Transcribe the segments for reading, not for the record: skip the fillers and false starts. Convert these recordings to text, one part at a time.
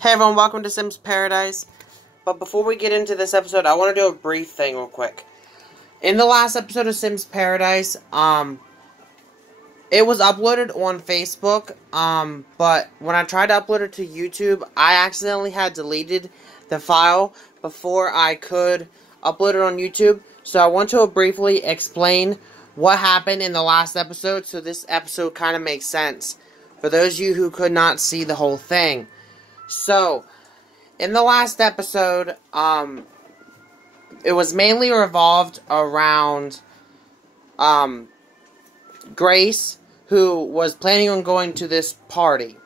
Hey everyone, welcome to Sims Paradise. But before we get into this episode, I want to do a brief thing real quick. In the last episode of Sims Paradise, it was uploaded on Facebook, but when I tried to upload it to YouTube, I accidentally had deleted the file before I could upload it on YouTube. So I want to briefly explain what happened in the last episode, so this episode kind of makes sense for those of you who could not see the whole thing. So, in the last episode, it was mainly revolved around, Grace, who was planning on going to this party.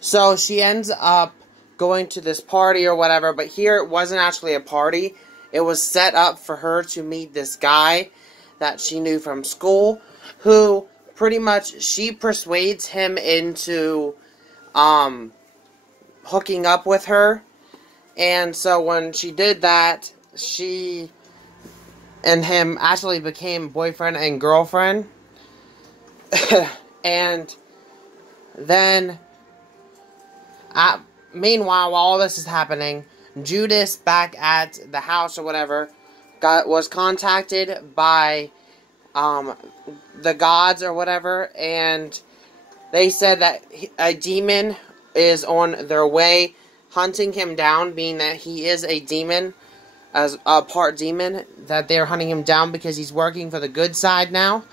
So, she ends up going to this party or whatever, but here it wasn't actually a party. It was set up for her to meet this guy that she knew from school, who pretty much, she persuades him into, hooking up with her. And so when she did that, she and him actually became boyfriend and girlfriend. And then, meanwhile, while all this is happening, Judas, back at the house or whatever, was contacted by the gods or whatever, and they said that a demon is on their way hunting him down, being that he is a demon, as a part demon, that they're hunting him down because he's working for the good side now.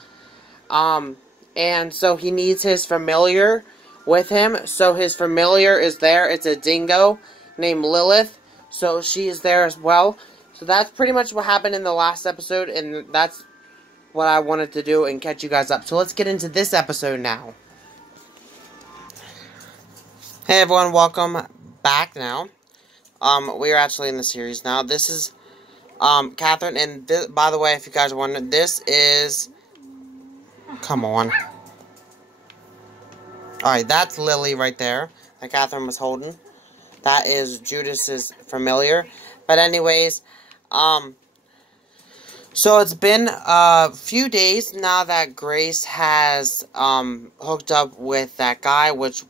And so he needs his familiar with him. So his familiar is there. It's a dingo named Lilith. So she is there as well. So that's pretty much what happened in the last episode, and that's what I wanted to do and catch you guys up. So let's get into this episode now. Hey everyone, welcome back now. We are actually in the series now. This is, Catherine, and by the way, if you guys are wondering, this is, come on. Alright, that's Lily right there, that Catherine was holding. That is Judas's familiar. But anyways, so it's been a few days now that Grace has, hooked up with that guy, which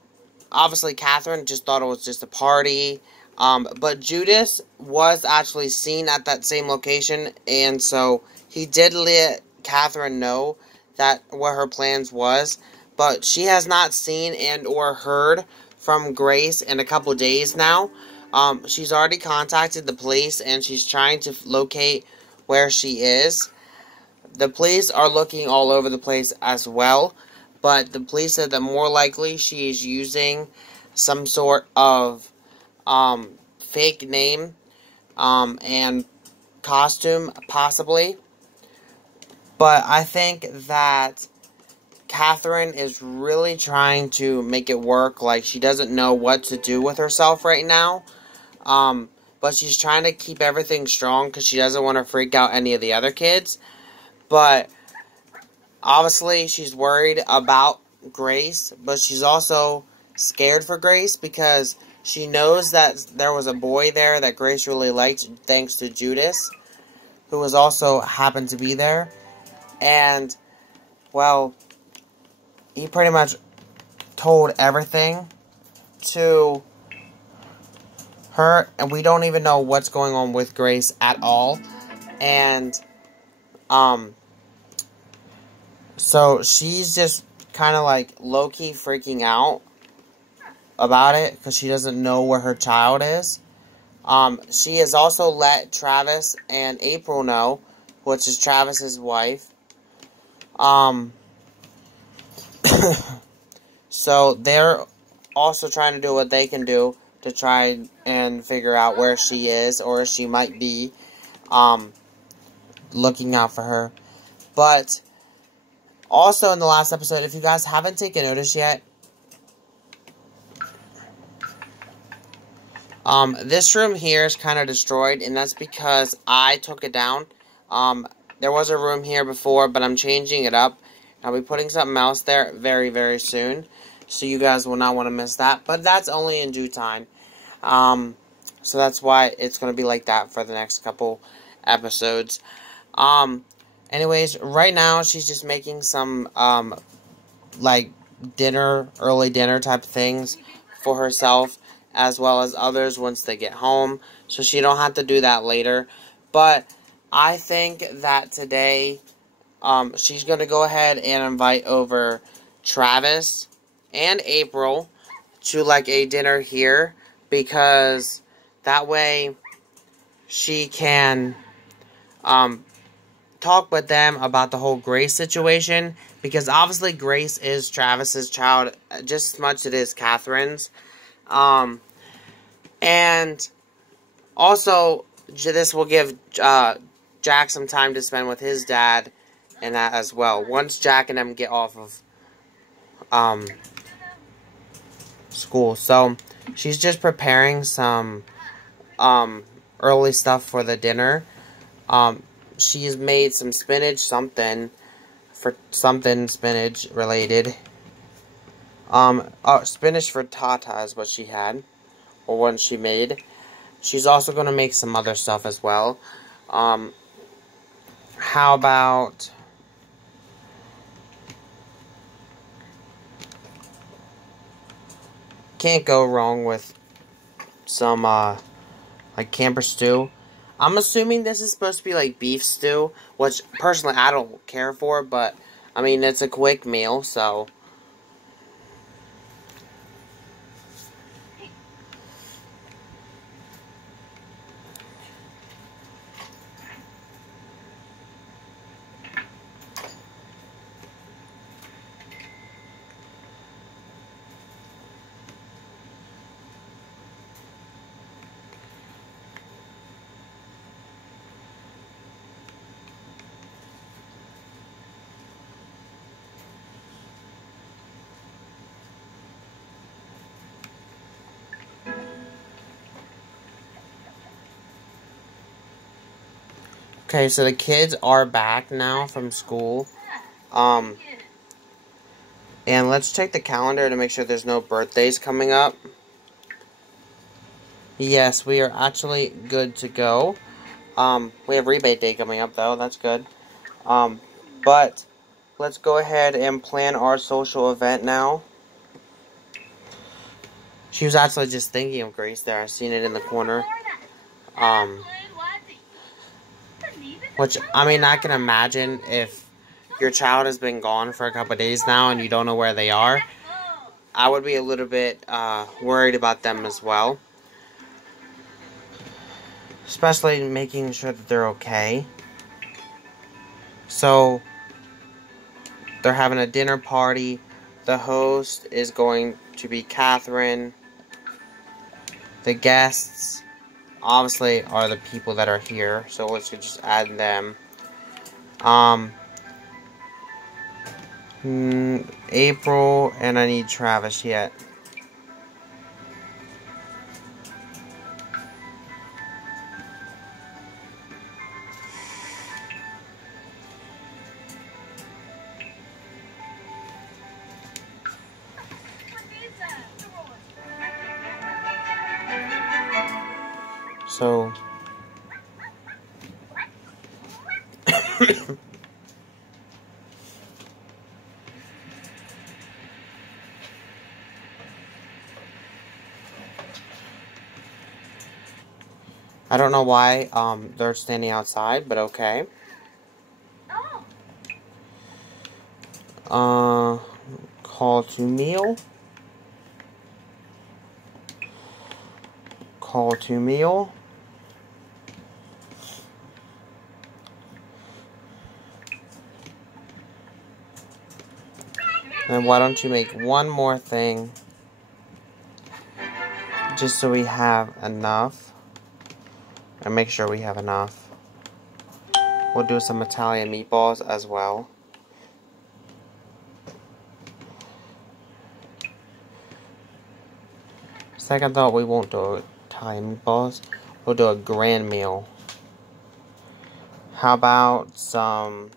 obviously, Catherine just thought it was just a party, but Judas was actually seen at that same location, and so he did let Catherine know that what her plans was, but she has not seen and or heard from Grace in a couple days now. She's already contacted the police, and she's trying to locate where she is. The police are looking all over the place as well. But the police said that more likely she is using some sort of fake name and costume, possibly. But I think that Catherine is really trying to make it work. Like, she doesn't know what to do with herself right now. But she's trying to keep everything strong because she doesn't want to freak out any of the other kids. But obviously, she's worried about Grace, but she's also scared for Grace because she knows that there was a boy there that Grace really liked, thanks to Judas, who was also happened to be there. And, well, he pretty much told everything to her, and we don't even know what's going on with Grace at all. And, so she's just kind of like low-key freaking out about it because she doesn't know where her child is. She has also let Travis and April know, which is Travis's wife. So they're also trying to do what they can do to try and figure out where she is, or she might be looking out for her. But also in the last episode, if you guys haven't taken notice yet, this room here is kind of destroyed, and that's because I took it down. There was a room here before, but I'm changing it up. I'll be putting something else there very, very soon, so you guys will not want to miss that, but that's only in due time. So that's why it's going to be like that for the next couple episodes. Anyways, right now, she's just making some, like, early dinner type things for herself as well as others once they get home, so she don't have to do that later. But I think that today, she's going to go ahead and invite over Travis and April to, like, a dinner here, because that way she can, talk with them about the whole Grace situation, because obviously Grace is Travis's child just as much as it is Catherine's. And also, this will give Jack some time to spend with his dad and that as well, once Jack and them get off of school. So she's just preparing some early stuff for the dinner. She's made some spinach, something spinach related. Spinach frittata is what she had, or what she made. She's also going to make some other stuff as well. How about... Can't go wrong with some, like, camper stew. I'm assuming this is supposed to be, like, beef stew, which, personally, I don't care for, but, I mean, it's a quick meal, so... Okay, so the kids are back now from school. And let's check the calendar to make sure there's no birthdays coming up. Yes, we are actually good to go. We have rebate day coming up, though. That's good. But let's go ahead and plan our social event now. She was actually just thinking of Grace there. I seen it in the corner. Which, I mean, I can imagine if your child has been gone for a couple of days now and you don't know where they are, I would be a little bit worried about them as well. Especially making sure that they're okay. So, they're having a dinner party. The host is going to be Catherine. The guests, obviously, are the people that are here. So, let's just add them. April, and I need Travis yet. So, I don't know why they're standing outside, but okay. Call to meal. Call to meal. And why don't you make one more thing, just so we have enough, and make sure we have enough. We'll do some Italian meatballs as well. Second thought, we won't do Italian meatballs. We'll do a grand meal. How about some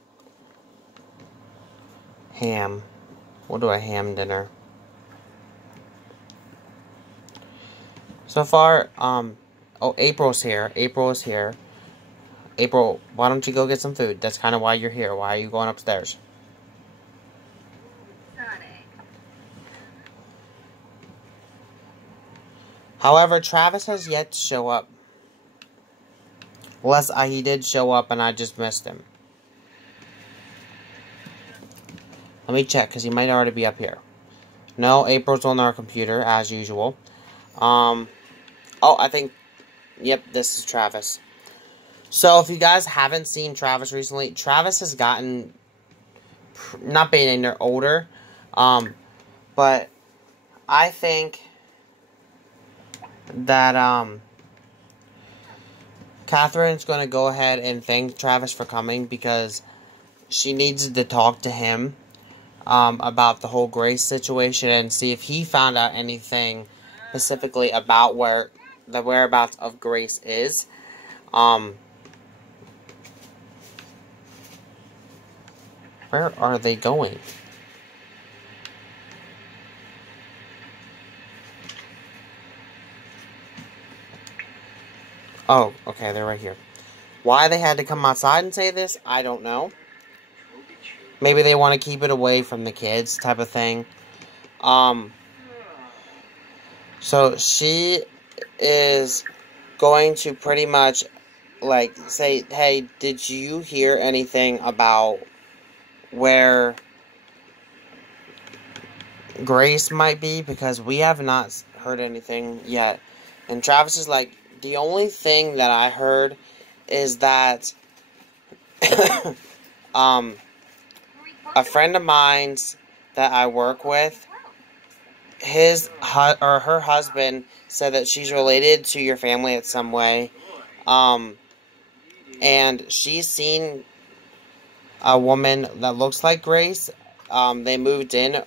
ham? We'll do a ham dinner. So far, oh, April's here. April is here. April, why don't you go get some food? That's kind of why you're here. Why are you going upstairs? However, Travis has yet to show up. Unless he did show up and I just missed him. Let me check, because he might already be up here. No, April's on our computer, as usual. Oh, I think... Yep, this is Travis. So, if you guys haven't seen Travis recently, Travis has gotten... Not being any older. But... I think... that, Catherine's going to go ahead and thank Travis for coming, because... she needs to talk to him. About the whole Grace situation and see if he found out anything specifically about where the whereabouts of Grace is. Where are they going? Oh, okay, they're right here. Why they had to come outside and say this, I don't know. Maybe they want to keep it away from the kids, type of thing. So she is going to pretty much, like, say, hey, did you hear anything about where Grace might be? Because we have not heard anything yet. And Travis is like, the only thing that I heard is that, a friend of mine's that I work with, her husband said that she's related to your family in some way, and she's seen a woman that looks like Grace. They moved in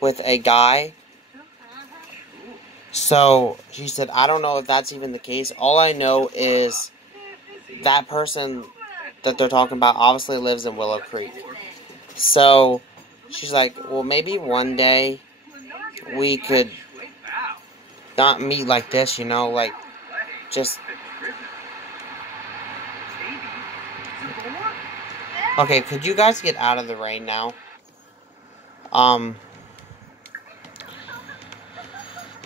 with a guy, so she said, I don't know if that's even the case. All I know is that person that they're talking about obviously lives in Willow Creek. So she's like, well, maybe one day we could not meet like this, you know, like, just... Okay, could you guys get out of the rain now?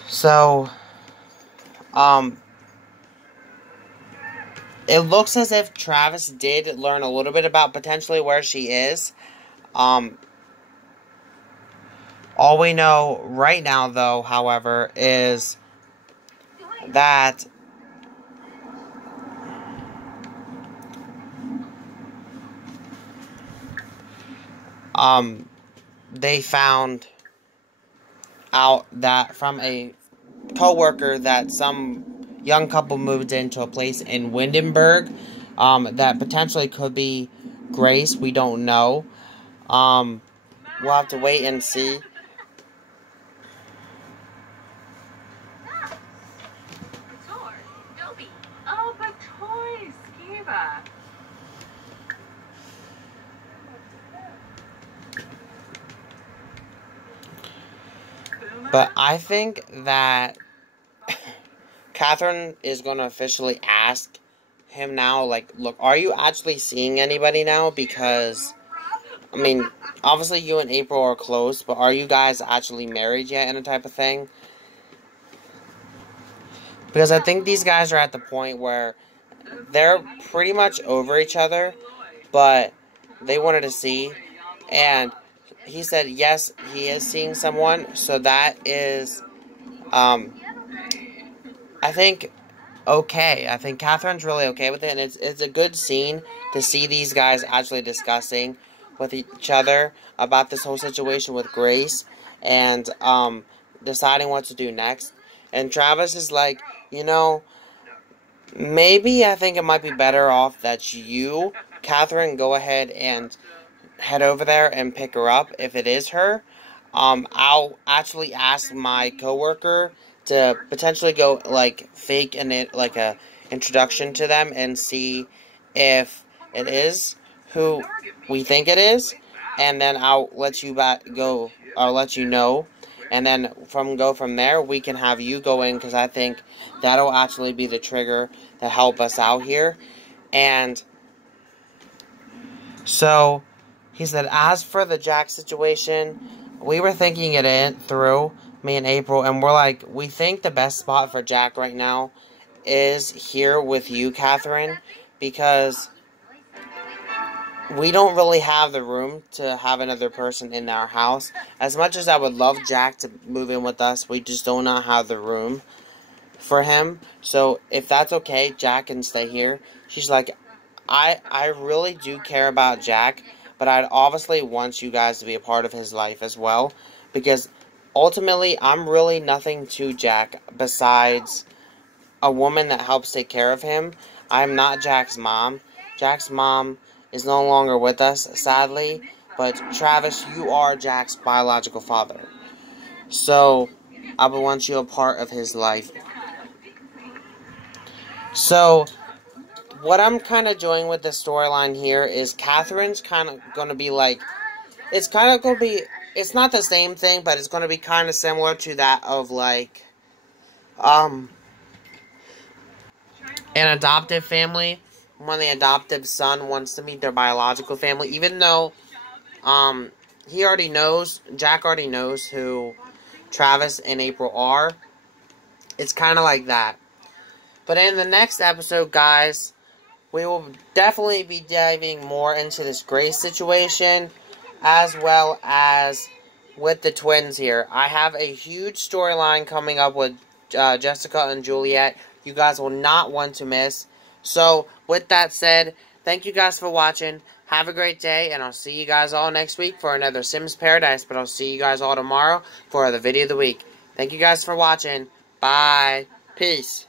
So, it looks as if Travis did learn a little bit about potentially where she is. All we know right now, though, however, is that they found out that from a co-worker that some young couple moved into a place in Windenburg that potentially could be Grace. We don't know. We'll have to wait and see. But I think that Catherine is going to officially ask him now, like, look, are you actually seeing anybody now? Because, I mean, obviously you and April are close, but are you guys actually married yet, and a type of thing? Because I think these guys are at the point where they're pretty much over each other, but they wanted to see, and he said yes, he is seeing someone, so that is, I think, okay. I think Catherine's really okay with it, and it's a good scene to see these guys actually discussing with each other about this whole situation with Grace, and, deciding what to do next. And Travis is like, you know, maybe I think it might be better off that you, Catherine, go ahead and head over there and pick her up if it is her. I'll actually ask my coworker to potentially go, like, fake like a introduction to them and see if it is who we think it is, and then I'll let you I'll let you know, and then go from there. We can have you go in, because I think that'll actually be the trigger to help us out here. And so he said, as for the Jack situation, we were thinking it through, me and April, and we're like, we think the best spot for Jack right now is here with you, Catherine, because we don't really have the room to have another person in our house. As much as I would love Jack to move in with us, we just do not have the room for him. So if that's okay, Jack can stay here. She's like, I really do care about Jack, but I'd obviously want you guys to be a part of his life as well, because ultimately I'm really nothing to Jack besides a woman that helps take care of him. I'm not Jack's mom. Jack's mom is no longer with us, sadly, but Travis, you are Jack's biological father. So, I would want you a part of his life. So, what I'm kind of doing with this storyline here is Catherine's kind of going to be like, it's kind of going to be, it's not the same thing, but it's going to be kind of similar to that of like, an adoptive family. When the adoptive son wants to meet their biological family, even though, he already knows, Jack already knows who Travis and April are. It's kind of like that. But in the next episode, guys, we will definitely be diving more into this Grace situation, as well as with the twins here. I have a huge storyline coming up with Jessica and Juliet. You guys will not want to miss. So, with that said, thank you guys for watching. Have a great day, and I'll see you guys all next week for another Sims Paradise. But I'll see you guys all tomorrow for the video of the week. Thank you guys for watching. Bye. Peace.